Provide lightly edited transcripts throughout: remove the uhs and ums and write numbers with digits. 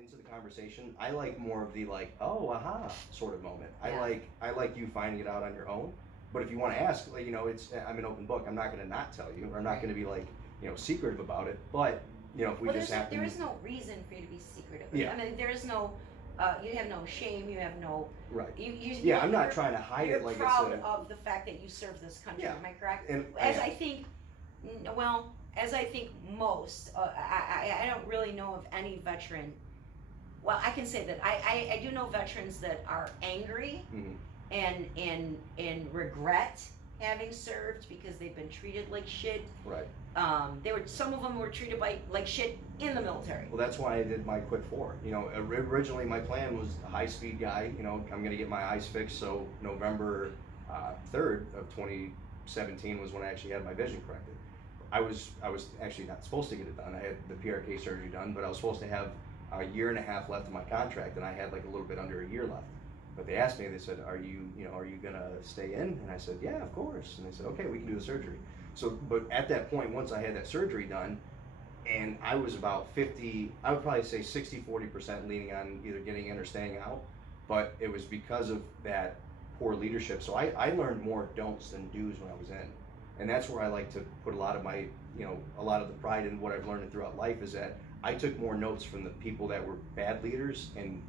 into the conversation. I like more of the like, oh, aha, sort of moment. Yeah. I like you finding it out on your own. But if you want to ask, like, it's I'm an open book. I'm not going to not tell you, or I'm not Right. going to be like, secretive about it. But if we Well, just happen, there is no reason for you to be secretive. Yeah. I mean, there is no, you have no shame. You have no. Right. You I'm not trying to hide you're it like proud it's of the fact that you serve this country. Yeah. Am I correct? And as I think, well, as I think most, I don't really know of any veteran. Well, I can say that I do know veterans that are angry Mhm. and regret having served because they've been treated like shit. Right. Some of them were treated like shit in the military. Well, that's why I did my quick 4. Originally my plan was a high-speed guy. I'm going to get my eyes fixed. So November 3rd of 2017 was when I actually had my vision corrected. I was actually not supposed to get it done. I had the PRK surgery done, but I was supposed to have a year and a half left of my contract, and I had like a little bit under a year left. But they asked me, they said, are you gonna stay in? And I said, yeah, of course. And they said, okay, we can do the surgery. So, but at that point, once I had that surgery done, and I was about 50, I would probably say 60-40% leaning on either getting in or staying out. But it was because of that poor leadership. So I learned more don'ts than do's when I was in. And that's where I like to put a lot of my, a lot of the pride in what I've learned throughout life is that I took more notes from the people that were bad leaders and,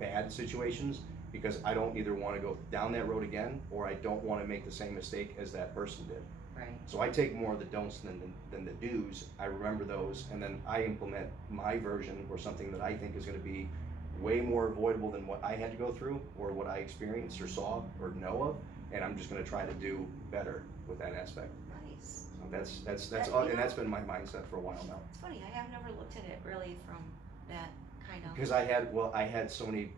bad situations, because I don't either want to go down that road again, or I don't want to make the same mistake as that person did. Right. So I take more of the don'ts than the do's. I remember those, and then I implement my version or something that I think is going to be way more avoidable than what I had to go through or what I experienced or saw or know of, and I'm just going to try to do better with that aspect. Nice. So that's all, and that's been my mindset for a while now. It's funny. I have never looked at it really from that kind of. Because I had so many.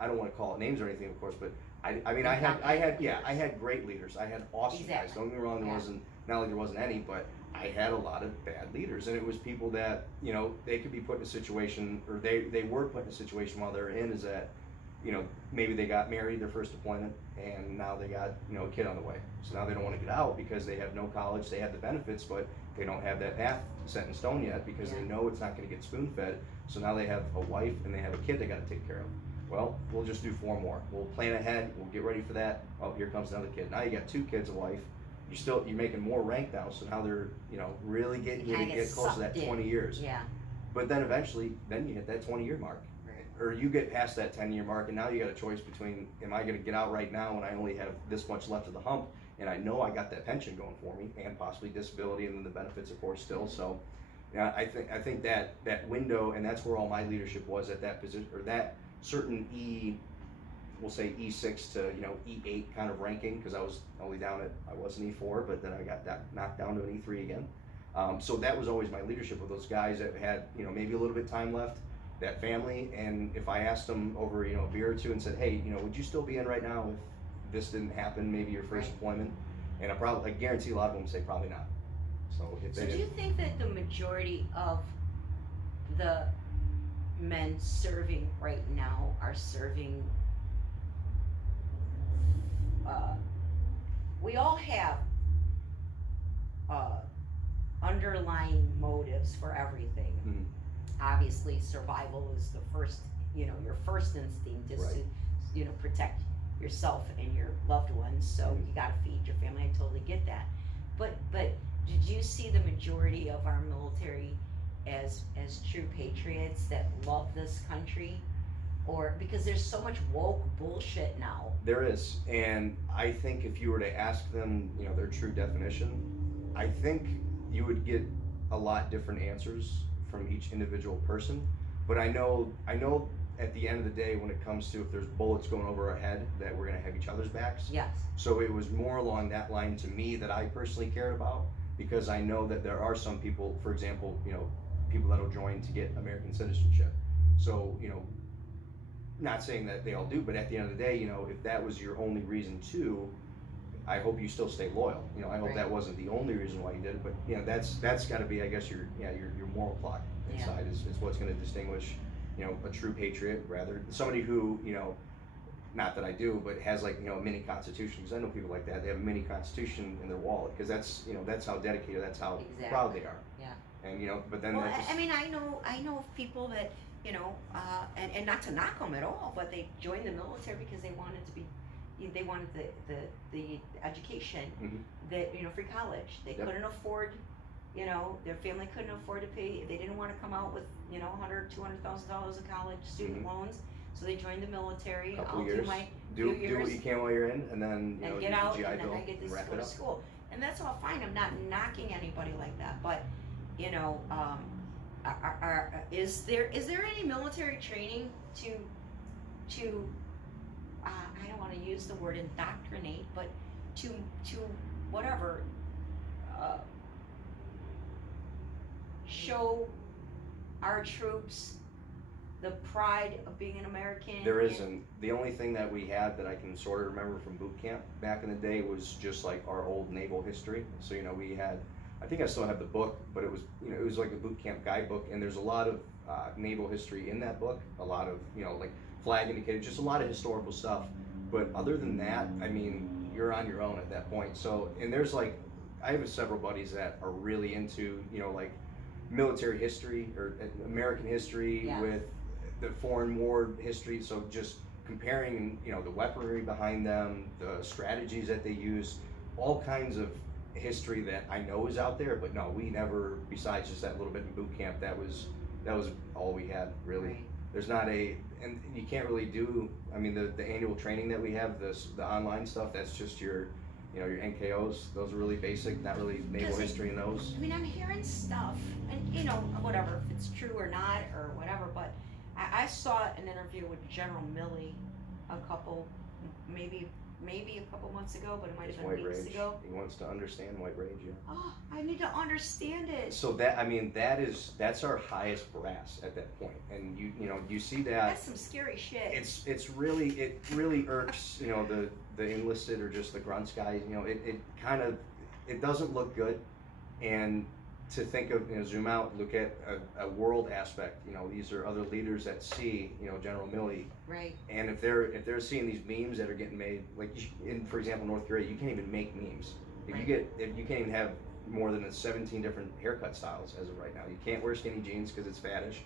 I don't want to call it names or anything, of course, but I had great leaders. I had awesome guys. Don't get me wrong. There wasn't, not only there wasn't any, but I had a lot of bad leaders, and it was people that they could be put in a situation, or they were put in a situation while they were in, is that maybe they got married their first deployment, and now they got a kid on the way. So now they don't want to get out because they have no college. They have the benefits, but they don't have that path set in stone yet because they know it's not going to get spoon fed. So now they have a wife and they have a kid they got to take care of. Well, we'll just do 4 more. We'll plan ahead. We'll get ready for that. Oh, here comes another kid. Now you got 2 kids, a wife. You're making more rank now. So now they're really getting you to get close to that 20 years. Yeah. But then eventually, then you hit that 20-year mark. Or you get past that 10-year mark, and now you got a choice between, am I going to get out right now when I only have this much left of the hump, and I know I got that pension going for me, and possibly disability, and then the benefits, of course, still. So, I think that window, and that's where all my leadership was at that position, or that certain we'll say E6 to E8 kind of ranking, because I was only I was an E4, but then I got knocked down to an E3 again. So that was always my leadership with those guys that had maybe a little bit of time left. That family, and if I asked them over a beer or two and said, hey, would you still be in right now if this didn't happen, maybe your first deployment? And I guarantee a lot of them say probably not. So do you think that the majority of the men serving right now are serving? We all have underlying motives for everything. Mm-hmm. Obviously, survival is the first, your first instinct is to, protect yourself and your loved ones. So you got to feed your family. I totally get that. But did you see the majority of our military as true patriots that love this country? Or because there's so much woke bullshit now. There is, and I think if you were to ask them, their true definition, I think you would get a lot different answers from each individual person. But I know at the end of the day, when it comes to if there's bullets going over our head, that we're going to have each other's backs. Yes. So it was more along that line to me that I personally cared about, because I know that there are some people, for example, people that'll join to get American citizenship. So, not saying that they all do, but at the end of the day, if that was your only reason to, I hope you still stay loyal. I hope that wasn't the only reason why you did it, but that's got to be, I guess, your moral clock inside is what's going to distinguish, a true patriot, rather somebody who, not that I do, but has like a mini constitution. Because I know people like that. They have a mini constitution in their wallet because that's how dedicated, that's how proud they are. Yeah. And but then I mean, I know of people that you know, and not to knock them at all, but they joined the military because they wanted to be, they wanted the education, that, you know, free college. They couldn't afford, you know, their family couldn't afford to pay. They didn't want to come out with, you know, $100,000-$200,000 of college student loans, so they joined the military. Couple I'll years. do my do years, what you can while you're in, and then you know, and get use out, the GI and then Bill I get and to wrap go it to up. school, and that's all fine. I'm not knocking anybody like that, but you know, is there any military training to I don't want to use the word indoctrinate, but to whatever, show our troops the pride of being an American? There isn't. The only thing that we had that I can sort of remember from boot camp back in the day was just like our old naval history. So, you know, we had, I think I still have the book, but it was, you know, it was like a boot camp guidebook, and there's a lot of naval history in that book, a lot of, you know, like flag indicated, just a lot of historical stuff. But other than that, I mean, you're on your own at that point. So, and there's like, I have several buddies that are really into, you know, like military history or American history with the foreign war history. So just comparing, you know, the weaponry behind them, the strategies that they use, all kinds of history that I know is out there. But no, we never, besides just that little bit in boot camp, that was all we had, really. Right. There's not a, and you can't really do, I mean, the annual training that we have, the online stuff, that's just your, you know, your NKOs. Those are really basic, not really naval history in those. I mean, I'm hearing stuff, and you know, whatever, if it's true or not or whatever, but I saw an interview with General Milley a couple, maybe a couple months ago, but it might have been White weeks rage. ago. He wants to understand white rage, yeah. Oh, I need to understand it. So that, I mean, that's our highest brass at that point, and you know, you see that. That's some scary shit. It really irks, you know, the enlisted or just the grunts guys. You know, it kind of, it doesn't look good, and to think of, you know, zoom out, look at a world aspect. You know, these are other leaders that see, you know, General Milley. Right. And if they're seeing these memes that are getting made, like in, for example, North Korea, you can't even make memes. If you can't even have more than 17 different haircut styles as of right now. You can't wear skinny jeans because it's faddish.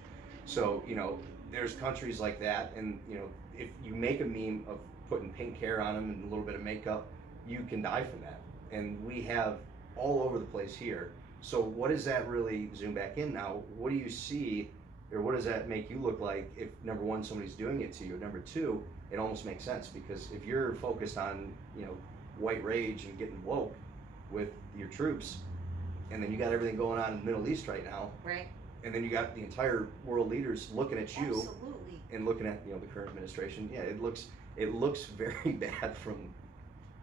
So, you know, there's countries like that, and you know, if you make a meme of putting pink hair on them and a little bit of makeup, you can die from that. And we have all over the place here. So what does that really zoom back in now? What do you see, or what does that make you look like if, number one, somebody's doing it to you? Number two, it almost makes sense, because if you're focused on, you know, white rage and getting woke with your troops, and then you got everything going on in the Middle East right now, right, and then you got the entire world leaders looking at you, absolutely, and looking at, you know, the current administration, yeah, it looks very bad from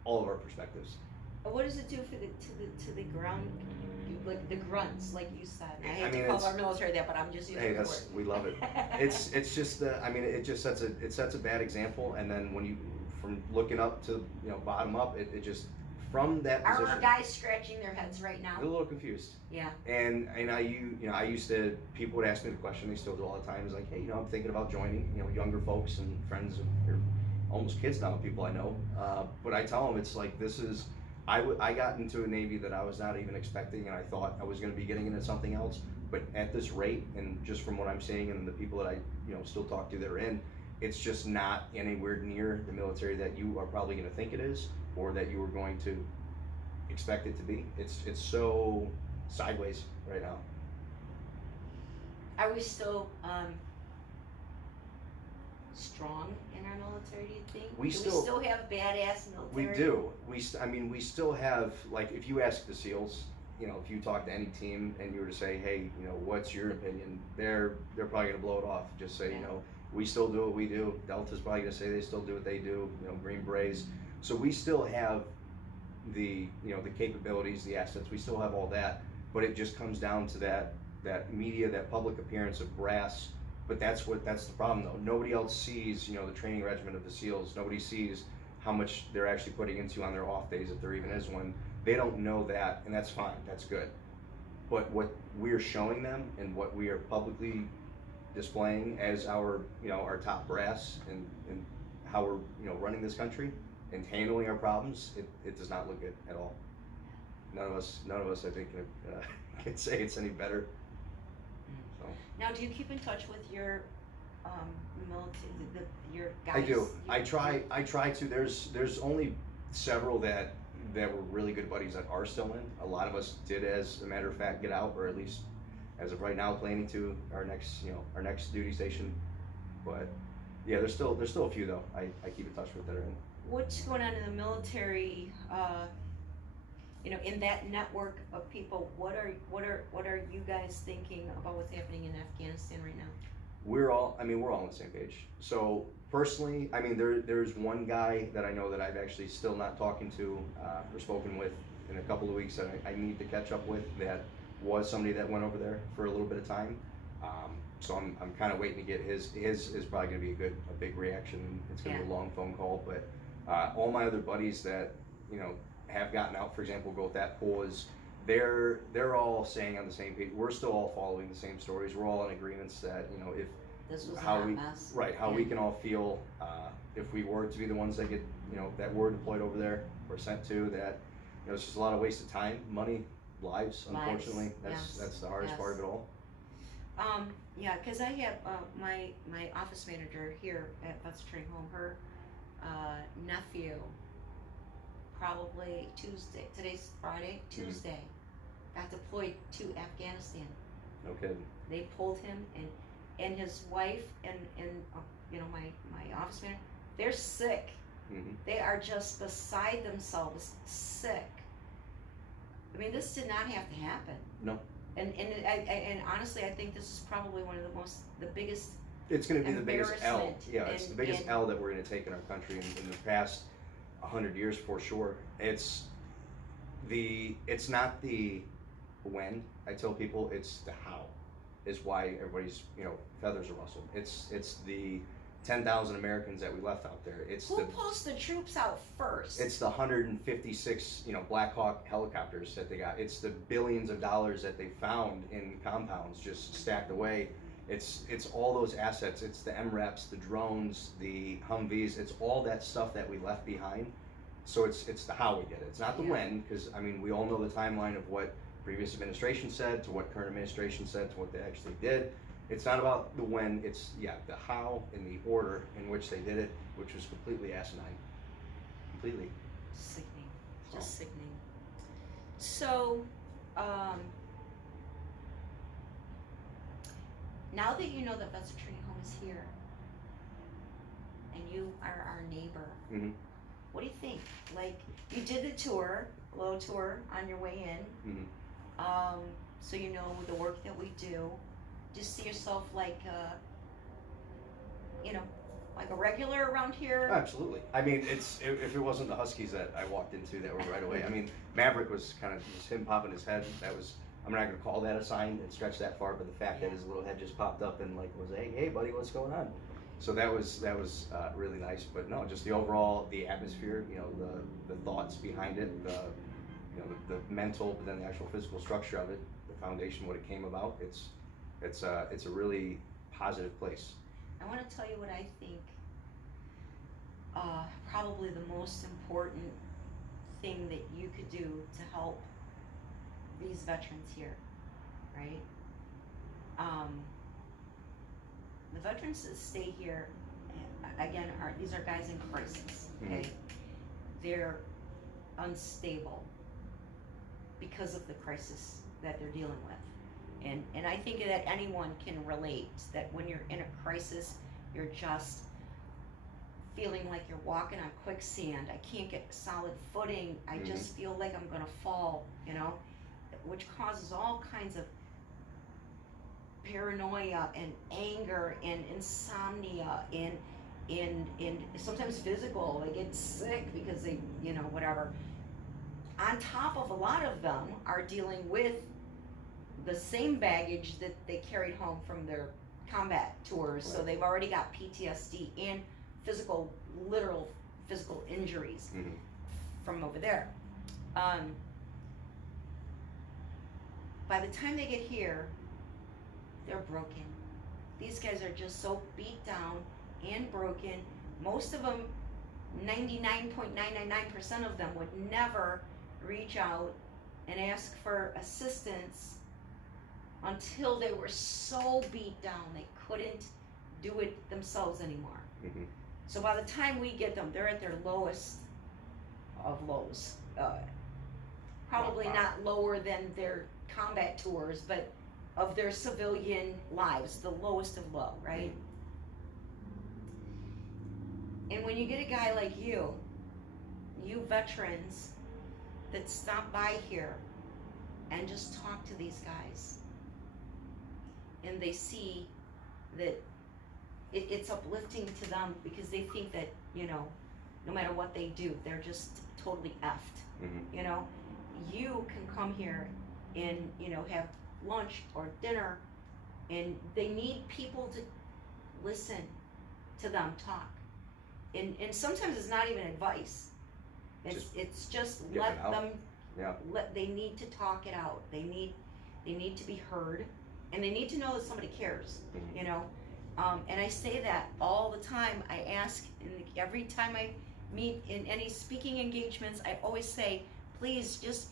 all of our perspectives. But what does it do for to the ground, like the grunts, like you said? I hate mean, to call our military that, but I'm just using the word. We love it. It's just I mean, it just sets a bad example, and then when you, from looking up to, you know, bottom up, it just, from that position. Are our guys scratching their heads right now? They're a little confused. Yeah. And I used to, people would ask me the question, they still do all the time, is like, hey, you know, I'm thinking about joining, you know, younger folks and friends, or almost kids now, people I know. But I tell them, it's like, this is, I got into a Navy that I was not even expecting, and I thought I was going to be getting into something else. But at this rate, and just from what I'm seeing and the people that I, you know, still talk to that are in, it's just not anywhere near the military that you are probably going to think it is, or that you were going to expect it to be. It's so sideways right now. Are we still strong in our military, do you think? Do we still have badass military? We do. I mean, we still have, like, if you ask the SEALs, you know, if you talk to any team and you were to say, hey, you know, what's your opinion? They're probably going to blow it off. Just say, you know, we still do what we do. Delta's probably going to say they still do what they do. You know, Green Berets. So we still have the, you know, the capabilities, the assets. We still have all that. But it just comes down to that media, that public appearance of brass. But that's the problem, though. Nobody else sees, you know, the training regimen of the SEALs. Nobody sees how much they're actually putting into on their off days, if there even is one. They don't know that, and that's fine. That's good. But what we're showing them and what we are publicly displaying as our, you know, our top brass, and how we're, you know, running this country and handling our problems, it does not look good at all. None of us, I think, can say it's any better. So. Now, do you keep in touch with your military, your guys? I do. You- I try to. There's only several that were really good buddies that are still in. A lot of us did, as a matter of fact, get out, or at least as of right now, planning to our next duty station. But yeah, there's still a few though. I keep in touch with that are in. What's going on in the military? In that network of people, what are you guys thinking about what's happening in Afghanistan right now? We're all on the same page. So personally, there's one guy that I know that I've actually still not talking to or spoken with in a couple of weeks that I need to catch up with. That was somebody that went over there for a little bit of time. So I'm kind of waiting to get his is probably going to be a big reaction. It's going to be a long phone call, but all my other buddies that have gotten out, for example, go with that pool is they're all saying on the same page. We're still all following the same stories. We're all in agreements that if this was how a we mess. we can all feel if we were to be the ones that get that were deployed over there or sent to that it's just a lot of wasted time, money, lives. Unfortunately, that's the hardest part of it all. Yeah, because I have my office manager here at Vets Training Home. Her nephew, probably Tuesday. Today's Friday. Tuesday, got deployed to Afghanistan. No kidding. They pulled him and his wife and my office manager. They're sick. Mm-hmm. They are just beside themselves, sick. I mean, this did not have to happen. No. And honestly, I think this is probably one of the biggest. It's going to be the biggest L. embarrassment. Yeah, it's the biggest L that we're going to take in our country in the past 100 years for sure. It's not the when. I tell people it's the how is why everybody's feathers are rustled. It's the 10,000 Americans that we left out there. Who pulls the troops out first? It's the 156 Black Hawk helicopters that they got. It's the billions of dollars that they found in compounds just stacked away. It's all those assets. It's the MRAPs, the drones, the Humvees. It's all that stuff that we left behind. So it's the how we did it. It's not the when, because we all know the timeline of what previous administration said to what current administration said to what they actually did. It's not about the when, it's the how and the order in which they did it, which was completely asinine. Completely. Sickening. Just sickening. So, now that you know that Vets Training Home is here, and you are our neighbor, Mm-hmm. what do you think? Like, you did the tour, a little tour on your way in, Mm-hmm. So you know the work that we do. Just see yourself like a regular around here? Absolutely. If it wasn't the Huskies that I walked into that were right away. Maverick was kind of just him popping his head. That was, I'm not going to call that a sign and stretch that far, but the fact that his little head just popped up and was, hey buddy, what's going on? So that was really nice. But no, just the overall, the atmosphere, the thoughts behind it, the mental, but then the actual physical structure of it, the foundation, what it came about. It's a really positive place. I want to tell you what I think probably the most important thing that you could do to help these veterans here, right? The veterans that stay here, again, these are guys in crisis, okay? Mm-hmm. They're unstable because of the crisis that they're dealing with. And I think that anyone can relate that when you're in a crisis, you're just feeling like you're walking on quicksand. I can't get solid footing. I just feel like I'm gonna fall, which causes all kinds of paranoia and anger and insomnia and sometimes physical. They get sick because they, whatever. On top of a lot of them are dealing with the same baggage that they carried home from their combat tours. Right. So they've already got PTSD and literal physical injuries from over there. By the time they get here, they're broken. These guys are just so beat down and broken. Most of them, 99.999% of them would never reach out and ask for assistance until they were so beat down they couldn't do it themselves anymore. Mhm. So by the time we get them, they're at their lowest of lows. Probably Wow. not lower than their combat tours, but of their civilian lives, the lowest of low, right? And when you get a guy like you veterans that stop by here and just talk to these guys, and they see that it's uplifting to them because they think that, you know, no matter what they do, they're just totally effed. Mhm. You know, you can come here and, you know, have lunch or dinner, and they need people to listen to them talk. And sometimes it's not even advice. It's just let them, Yeah. they need to talk it out. They need to be heard, and they need to know that somebody cares, Mhm. you know? And I say that all the time. I ask, every time I meet in any speaking engagements, I always say, please just,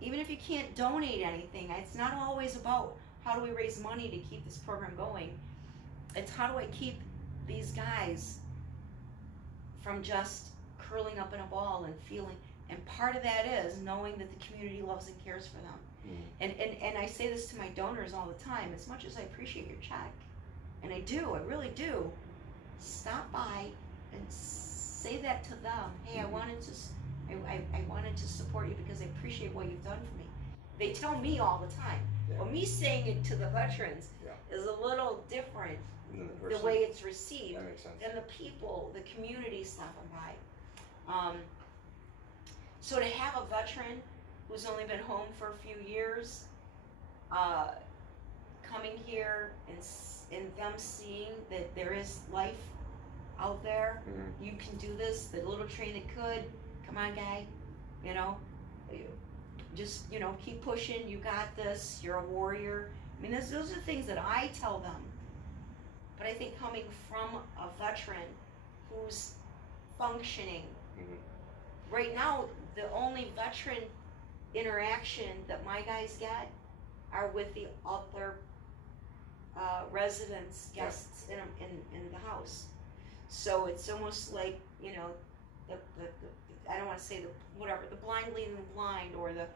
even if you can't donate anything, it's not always about how do we raise money to keep this program going. It's how do I keep these guys from just curling up in a ball and feeling, and part of that is knowing that the community loves and cares for them. Mhm. And I say this to my donors all the time, as much as I appreciate your check, and I do, I really do, stop by and say that to them. Hey, I wanted to support you because I appreciate what you've done for me. They tell me all the time. Yeah. But me saying it to the veterans Yeah. is a little different, And then the the person- way it's received, That makes sense. and the people, the community stopping by. So to have a veteran who's only been home for a few years, coming here and them seeing that there is life out there, Mhm. you can do this, the little train that could, come on guy, you know, just, you know, keep pushing, you got this, you're a warrior. I mean, those are things that I tell them. But I think coming from a veteran who's functioning, Mhm. right now, the only veteran interaction that my guys get are with the other residents, guests in the house. So it's almost like, you know, the I don't want to say the blind leading the blind, or the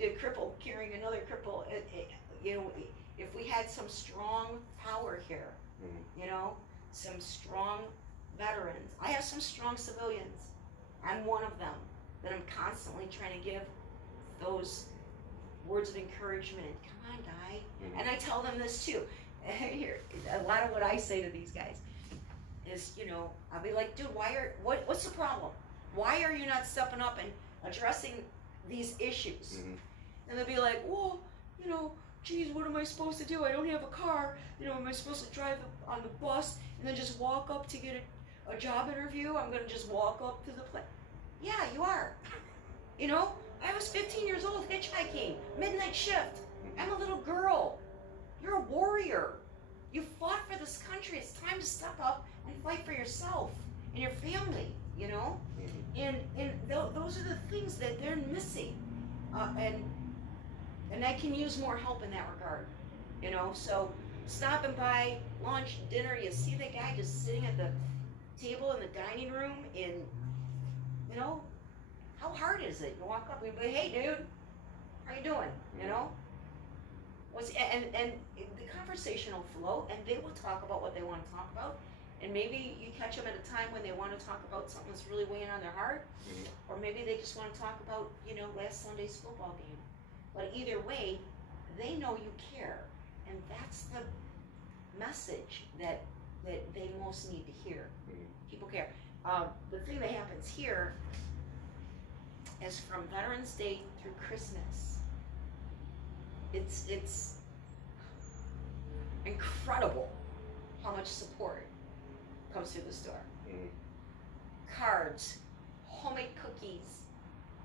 cripple carrying another cripple. You know, if we had some strong power here, Mhm. you know, some strong veterans. I have some strong civilians. I'm one of them that I'm constantly trying to give those words of encouragement. Come on, guy. Mhm. And I tell them this too. Here, a lot of what I say to these guys is, you know, I'll be like, dude, what's the problem? Why are you not stepping up and addressing these issues? Mhm. And they'll be like, well, you know, geez, what am I supposed to do? I don't have a car. You know, am I supposed to drive on the bus and then just walk up to get a job interview? I'm going to just walk up to the place. Yeah, you are. You know, I was 15 years old hitchhiking, midnight shift. I'm a little girl. You're a warrior. You fought for this country. It's time to step up and fight for yourself and your family, you know? Mhm. And those are the things that they're missing. And I can use more help in that regard, you know? So stopping by, lunch, dinner, you see that guy just sitting at the table in the dining room, and, you know, how hard is it? You walk up and be, hey dude, how you doing, you know? And the conversation will flow, and they will talk about what they want to talk about, and maybe you catch them at a time when they want to talk about something that's really weighing on their heart, Mhm. or maybe they just want to talk about, you know, last Sunday's football game. But either way, they know you care, and that's the message that they most need to hear. Mhm. People care. The thing that happens here is from Veterans Day through Christmas. It's incredible how much support comes through this door. Mhm. Cards, homemade cookies,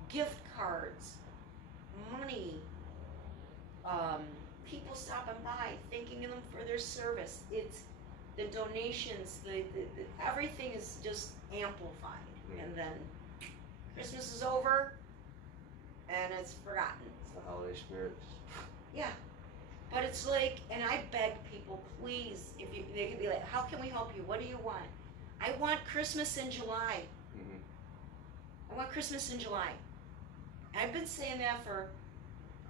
gift cards, money, people stopping by, thanking them for their service. It's the donations, the everything is just amplified. Mhm. And then Christmas is over and it's forgotten. It's the holiday spirit. Yeah. But it's like, and I beg people, please, if you, they could be like, how can we help you? What do you want? I want Christmas in July. Mm-hmm. I want Christmas in July. I've been saying that for,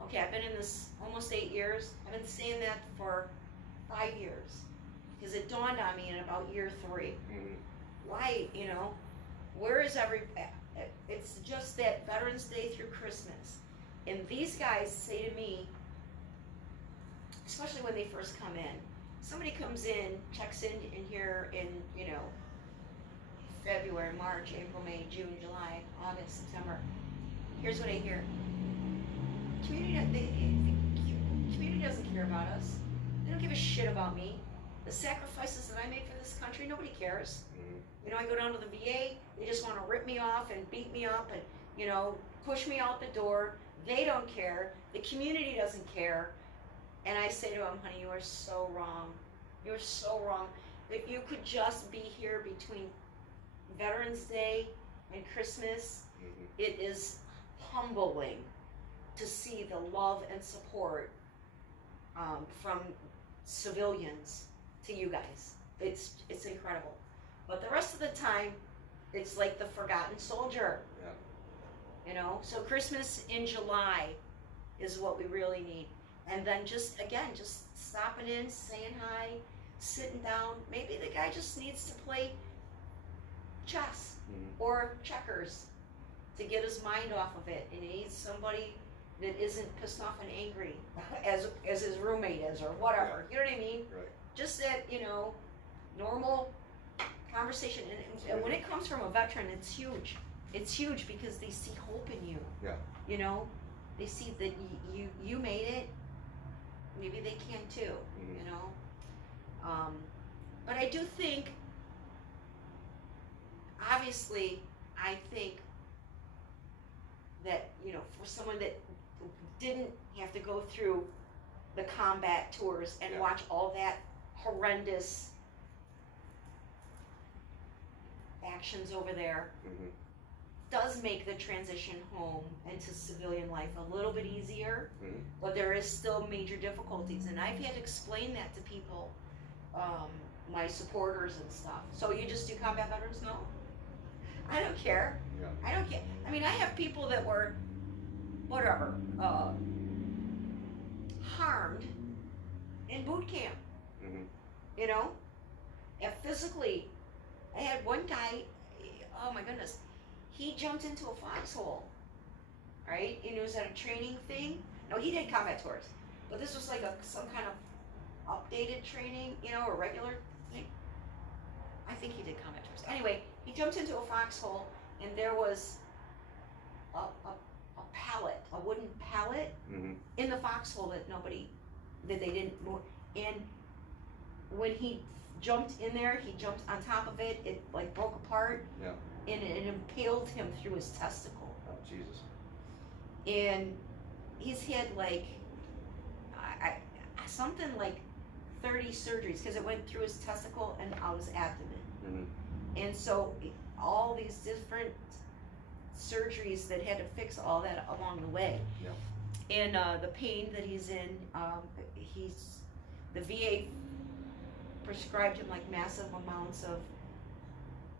okay, I've been in this almost 8 years. I've been saying that for 5 years. Because it dawned on me in about year 3. Mm-hmm. Why, you know, where is it's just that Veterans Day through Christmas. And these guys say to me, especially when they first come in, somebody comes in, checks in here in, you know, February, March, April, May, June, July, August, September. Here's what I hear. Community doesn't care about us. They don't give a shit about me. The sacrifices that I make for this country, nobody cares. Mm-hmm. You know, I go down to the VA, they just want to rip me off and beat me up and, you know, push me out the door. They don't care. The community doesn't care. And I say to them, honey, you are so wrong. You're so wrong. If you could just be here between Veterans Day and Christmas, Mm-hmm. it is humbling to see the love and support from civilians to you guys. It's incredible. But the rest of the time, it's like the forgotten soldier. Yeah. You know, so Christmas in July is what we really need. And then just stopping in, saying hi, sitting down. Maybe the guy just needs to play chess or checkers to get his mind off of it. And he needs somebody that isn't pissed off and angry as his roommate is or whatever. You know what I mean? Right. Just that, you know, normal conversation. And when it comes from a veteran, it's huge. It's huge because they see hope in you. Yeah. You know, they see that you made it. Maybe they can too. Mm-hmm. You know. But I do think, obviously, I think that, you know, for someone that didn't have to go through the combat tours and Yeah. watch all that horrendous actions over there, Mm-hmm. does make the transition home into civilian life a little bit easier, Mm-hmm. but there is still major difficulties. And I've had to explain that to people, my supporters and stuff. So you just do combat veterans? No. I don't care. Yeah. I don't care. I mean, I have people that were, whatever, harmed in boot camp, Mm-hmm. you know? And physically, I had one guy, oh my goodness, he jumped into a foxhole, right? And it was at a training thing. No, he did combat tours, but this was like some kind of updated training, you know, a regular thing. I think he did combat tours. Anyway, he jumped into a foxhole, and there was a pallet, a wooden pallet Mm-hmm. in the foxhole that they didn't move. And when he jumped in there, he jumped on top of it, it like broke apart. Yeah. And it impaled him through his testicle. Oh, Jesus. And he's had like, something like 30 surgeries, because it went through his testicle and out his abdomen. Mm-hmm. And so all these different surgeries that had to fix all that along the way. Yeah. And the pain that he's in, the VA prescribed him like massive amounts of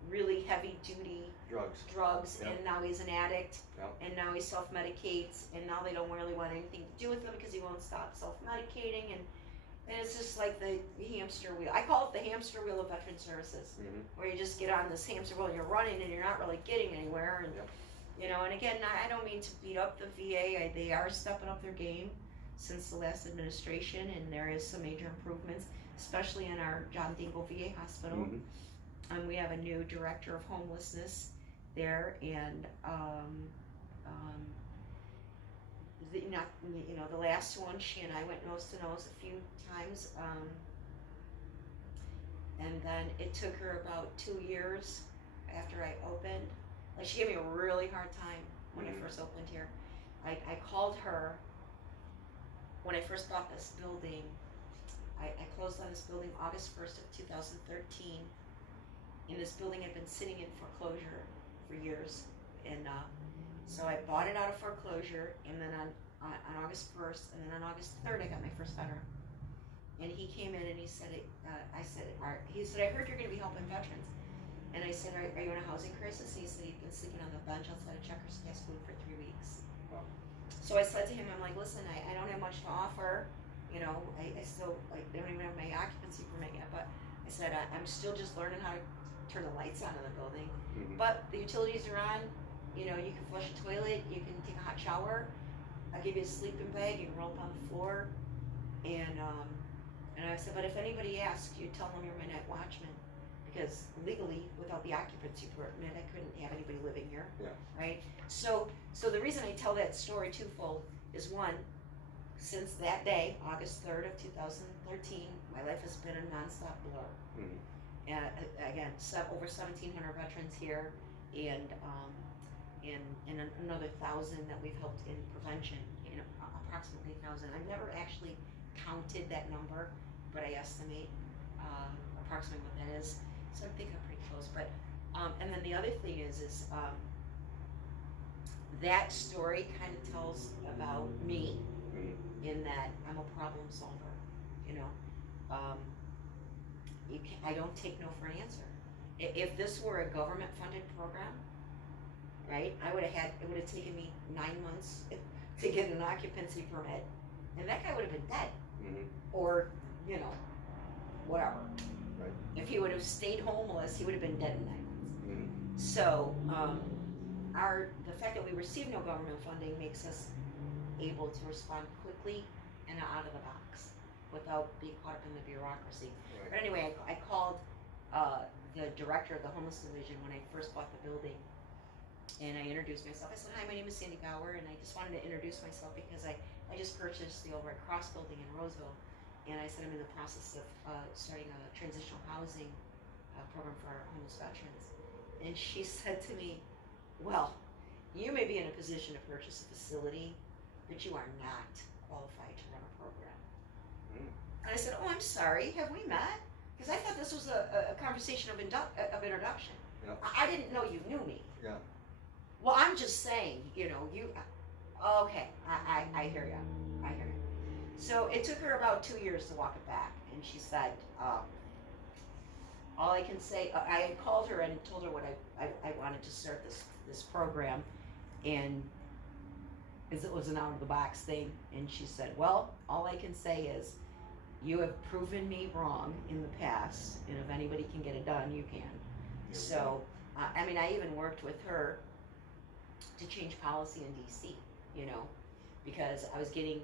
really heavy duty drugs, Yep. and now he's an addict, Yep. and now he self-medicates, and now they don't really want anything to do with him because he won't stop self-medicating, and it's just like the hamster wheel. I call it the hamster wheel of veteran services, Mm-hmm. where you just get on this hamster wheel and you're running and you're not really getting anywhere, and Yep. you know, and again, I don't mean to beat up the VA. They are stepping up their game since the last administration, and there is some major improvements, especially in our John Dingle VA hospital. Mm-hmm. We have a new director of homelessness there, and the last one, she and I went nose to nose a few times, and then it took her about 2 years after I opened. Like, she gave me a really hard time when I first opened here. I called her when I first bought this building. I closed on this building August 1st of 2013. And this building had been sitting in foreclosure for years. And so I bought it out of foreclosure, and then on August 1st, and then on August 3rd, I got my first veteran. and he came in and he said, I said, he said, I heard you're going to be helping veterans. And I said, are you in a housing crisis? And he said he'd been sleeping on the bench outside of Checkers fast food for 3 weeks. Wow. So I said to him, I'm like, listen, I don't have much to offer. You know, I still, like, I don't even have my occupancy permit yet, but I said, I'm still just learning how to turn the lights on in the building. Mm-hmm. But the utilities are on. You know, you can flush a toilet, you can take a hot shower. I'll give you a sleeping bag, you can roll up on the floor. And I said, but if anybody asks, you tell them you're my night watchman. Because legally, without the occupancy permit, I couldn't have anybody living here. Yeah. Right? So the reason I tell that story twofold is, one, since that day, August 3rd of 2013, my life has been a nonstop blur. Mm-hmm. And again, over 1,700 veterans here, and another 1,000 that we've helped in prevention, you know, approximately 1,000. I've never actually counted that number, but I estimate approximately what that is. So I think I'm pretty close. But and then the other thing is that story kind of tells about me, in that I'm a problem solver. You know, I don't take no for an answer. If this were a government-funded program, right, it would have taken me 9 months to get an occupancy permit, and that guy would have been dead, Mm-hmm. or, you know, whatever. Right. If he would have stayed homeless, he would have been dead in 9 months. Mm-hmm. So, the fact that we receive no government funding makes us able to respond quickly and out of the box without being caught up in the bureaucracy. Right. But anyway, I called the director of the homeless division when I first bought the building, and I introduced myself. I said, hi, my name is Sandy Bauer, and I just wanted to introduce myself because I just purchased the Old Red Cross building in Roseville, and I said I'm in the process of starting a transitional housing program for our homeless veterans. And she said to me, well, you may be in a position to purchase a facility, but you are not qualified to run a program. Mm. And I said, oh, I'm sorry, have we met? Because I thought this was a conversation of introduction. Yep. I didn't know you knew me. Yeah. Well, I'm just saying, you know, okay, I hear you. I hear you. So it took her about 2 years to walk it back, and she said, all I can say, I had called her and told her what I wanted to start this program, and it was an out-of-the-box thing, and she said, well, all I can say is, you have proven me wrong in the past, and if anybody can get it done, you can. So, I mean, I even worked with her to change policy in DC, you know, because I was getting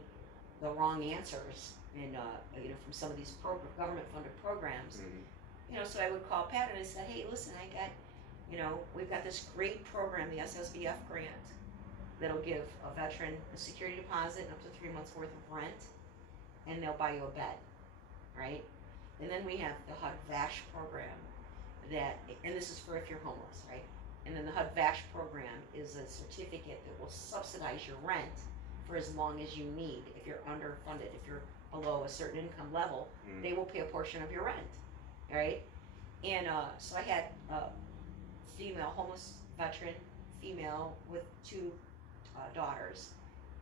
the wrong answers in, you know, from some of these government-funded programs. Mm-hmm. You know, so I would call Pat and I said, hey, listen, I got, you know, we've got this great program, the SSVF grant, that'll give a veteran a security deposit and up to 3 months worth of rent, and they'll buy you a bed, right? And then we have the HUD-VASH program that, and this is for if you're homeless, right? And then the HUD-VASH program is a certificate that will subsidize your rent for as long as you need. If you're underfunded, if you're below a certain income level, they will pay a portion of your rent, right? And so I had a female homeless veteran, female with 2 daughters,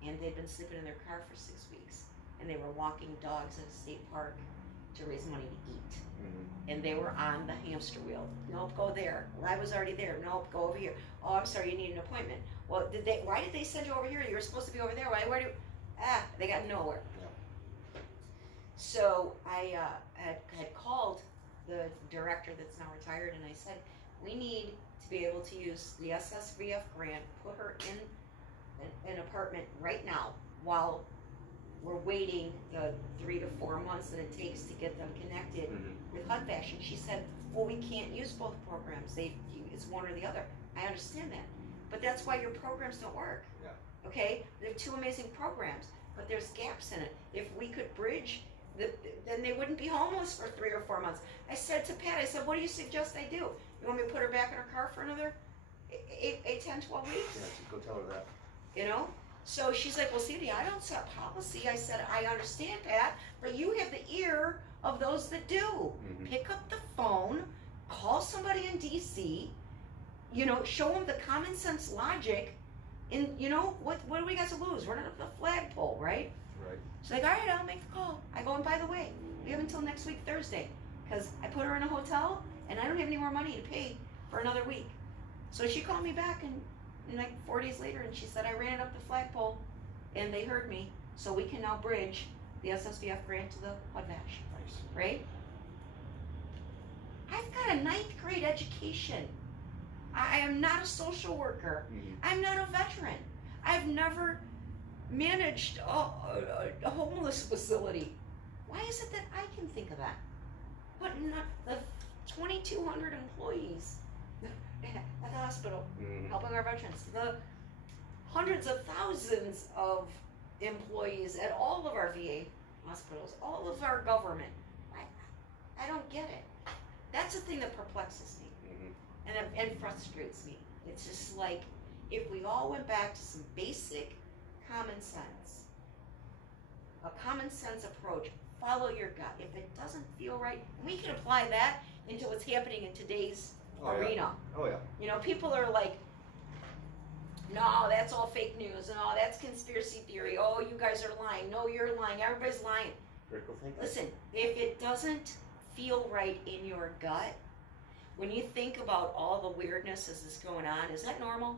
and they'd been sleeping in their car for 6 weeks, and they were walking dogs at a state park to raise money to eat. Mm-hmm. And they were on the hamster wheel. Nope, go there. Well, I was already there. Nope, go over here. Oh, I'm sorry, you need an appointment. Well, why did they send you over here? You were supposed to be over there. They got nowhere. Yeah. So I had called the director that's now retired, and I said, we need to be able to use the SSVF grant, put her in an apartment right now while we're waiting the 3 to 4 months that it takes to get them connected with HUD-VASH. And she said, well, we can't use both programs. It's one or the other. I understand that. But that's why your programs don't work. Yeah. Okay? They're 2 amazing programs, but there's gaps in it. If we could bridge, then they wouldn't be homeless for 3 or 4 months. I said to Pat, I said, what do you suggest I do? You want me to put her back in her car for another 8, 10, 12 weeks? Yeah, just go tell her that. You know? So she's like, well, Cindy, I don't set policy. I said, I understand, Pat, but you have the ear of those that do. Mm-hmm. Pick up the phone, call somebody in DC, you know, show them the common sense logic, and, you know, what do we got to lose? Running up the flagpole, right? Right. She's like, all right, I'll make the call. I go, and by the way, we have until next week Thursday, because I put her in a hotel and I don't have any more money to pay for another week. So she called me back and like 4 days later, and she said, I ran it up the flagpole and they heard me, so we can now bridge the SSVF grant to the HUD VASH. Nice. Right? I've got a 9th grade education. I am not a social worker. Mm-hmm. I'm not a veteran. I've never managed a homeless facility. Why is it that I can think of that, but not the 2,200 employees at the hospital helping our veterans, the hundreds of thousands of employees at all of our VA hospitals, all of our government? I don't get it. That's the thing that perplexes me and frustrates me. It's just like, if we all went back to some basic common sense, a common sense approach, follow your gut. If it doesn't feel right, we can apply that into what's happening in today's arena. Yeah. Oh yeah. You know, people are like, no, that's all fake news, no, that's conspiracy theory, oh, you guys are lying, no, you're lying, everybody's lying. Critical thinking. Listen, if it doesn't feel right in your gut, when you think about all the weirdness that's going on, is that normal?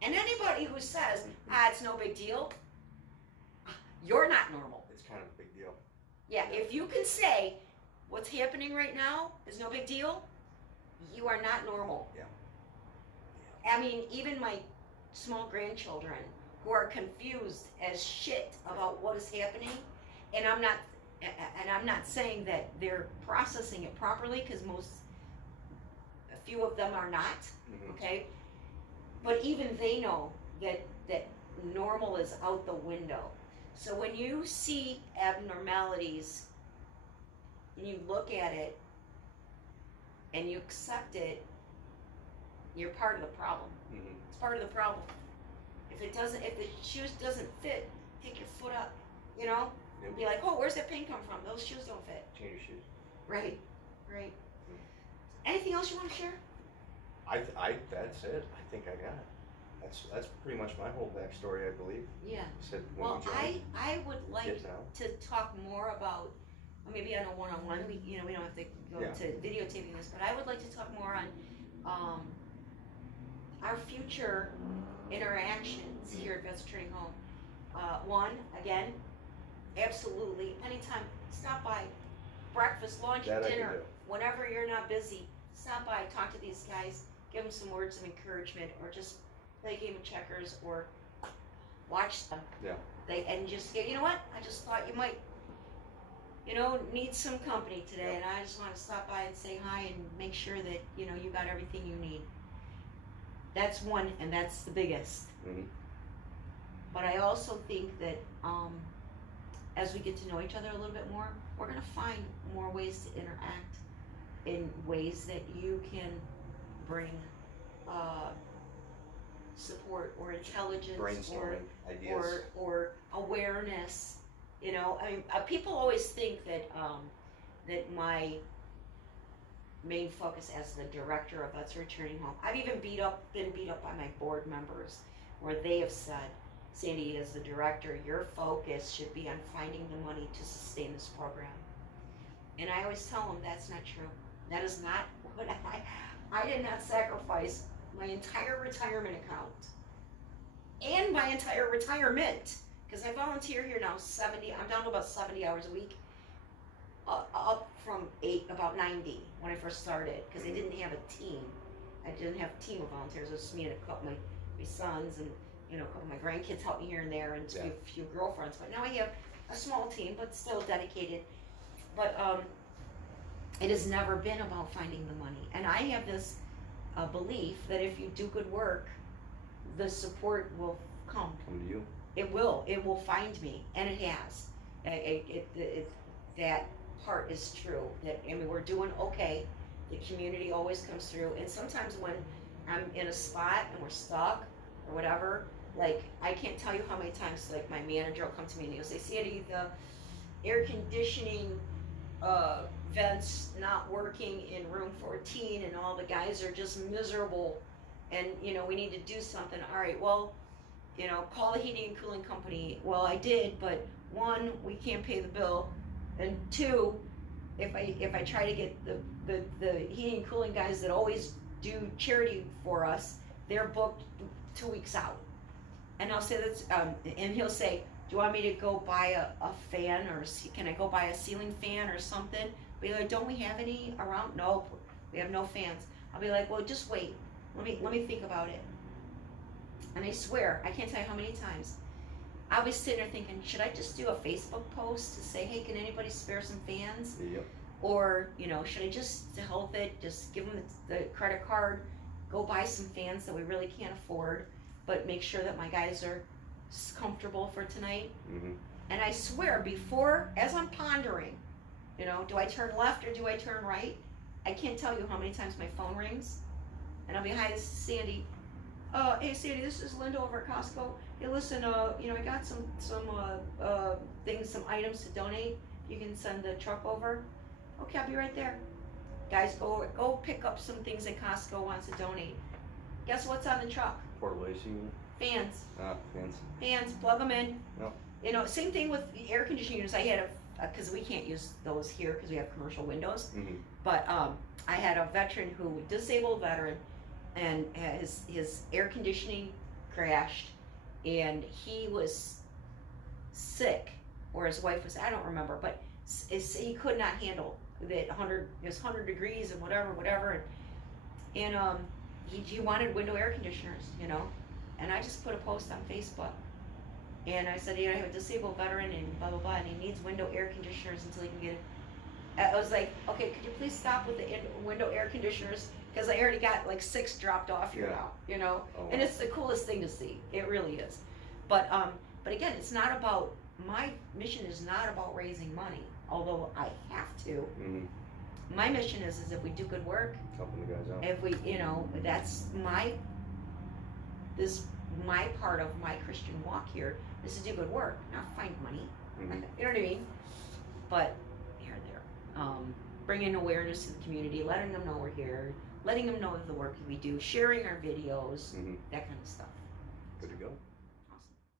And anybody who says, it's no big deal, you're not normal. It's kind of a big deal. Yeah, if you can say what's happening right now is no big deal, you are not normal. Yeah. I mean, even my small grandchildren who are confused as shit about what is happening, and I'm not saying that they're processing it properly, because a few of them are not, okay? But even they know that normal is out the window. So when you see abnormalities and you look at it and you accept it, you're part of the problem. It's part of the problem. If the shoes doesn't fit, take your foot up, you know? Yep. Be like, oh, where's that pain come from? Those shoes don't fit. Change your shoes. Right. Anything else you want to share? That's it. I think I got it. That's pretty much my whole backstory, I believe. Yeah. You said when Well, you joined, I would like Yes, now. to talk more about, maybe on a one-on-one, we don't have to go Yeah. into videotaping this, but I would like to talk more on our future interactions here at Vets Returning Home. One, again, absolutely, anytime, stop by, breakfast, lunch, That I can dinner, do. whenever you're not busy, stop by, talk to these guys, give them some words of encouragement, or just play a game of checkers, or watch them. Yeah. And just, you know what, I just thought you might, need some company today, and I just want to stop by and say hi and make sure that, you got everything you need. That's one, and that's the biggest. But I also think that as we get to know each other a little bit more, we're going to find more ways to interact in ways that you can bring support or intelligence Brainstorming ideas. or awareness. People always think that that my main focus as the director of Vets Returning Home, I've even been beat up by my board members, where they have said, Sandy, as the director, your focus should be on finding the money to sustain this program. And I always tell them that's not true. That is not what I did not sacrifice my entire retirement account and my entire retirement, because I volunteer here now I'm down to about 70 hours a week, up from about 90 when I first started, because I didn't have a team. I didn't have a team of volunteers. It was just me and a couple of my sons, and a couple of my grandkids helped me here and there, and a few girlfriends. But now I have a small team, but still dedicated. But it has never been about finding the money. And I have this belief that if you do good work, the support will come. Come to you. It will. It will find me, and it has. That part is true. We're doing okay. The community always comes through, and sometimes when I'm in a spot and we're stuck or whatever, like, I can't tell you how many times, like, my manager will come to me and he'll say, Sandy, the air conditioning vents not working in room 14, and all the guys are just miserable, and we need to do something. All right, well, call the heating and cooling company. Well, I did, but one, we can't pay the bill. And two, if I try to get the heating and cooling guys that always do charity for us, they're booked 2 weeks out. And I'll say that's, and he'll say, do you want me to go buy a fan, or can I go buy a ceiling fan or something? Be like, don't we have any around? No, we have no fans. I'll be like, well, just wait. Let me think about it. And I swear, I can't tell you how many times I was sitting there thinking, should I just do a Facebook post to say, hey, can anybody spare some fans? Yep. Or, should I just, to help it, just give them the credit card, go buy some fans that we really can't afford, but make sure that my guys are comfortable for tonight. Mm-hmm. And I swear, before, as I'm pondering, do I turn left or do I turn right? I can't tell you how many times my phone rings, and I'll be, hi, this is Sandy. Hey Sandy, this is Linda over at Costco. Hey, listen, I got some things, some items to donate. You can send the truck over. Okay, I'll be right there. Guys, go pick up some things that Costco wants to donate. Guess what's on the truck? Portable AC unit. Fans. Fans. Fans, plug them in. Yep. Same thing with the air conditioning units. I had because we can't use those here because we have commercial windows. Mm-hmm. But I had a veteran disabled veteran, and his air conditioning crashed, and he was sick, or his wife was, I don't remember, but he could not handle that 100 degrees and whatever, and he wanted window air conditioners, and I just put a post on Facebook, and I said, I have a disabled veteran and blah blah blah, and he needs window air conditioners until he can get it. I was like, okay, could you please stop with the window air conditioners, because I already got like 6 dropped off here now, Oh, wow. and it's the coolest thing to see. It really is. But again, it's not about, my mission is not about raising money, although I have to. Mm-hmm. My mission is if we do good work, Helping the guys out. if we, that's my part of my Christian walk here, is to do good work, not find money. Mm-hmm. You know what I mean? But here and there, bringing awareness to the community, letting them know we're here, letting them know of the work that we do, sharing our videos, Mm-hmm. that kind of stuff. Good to go.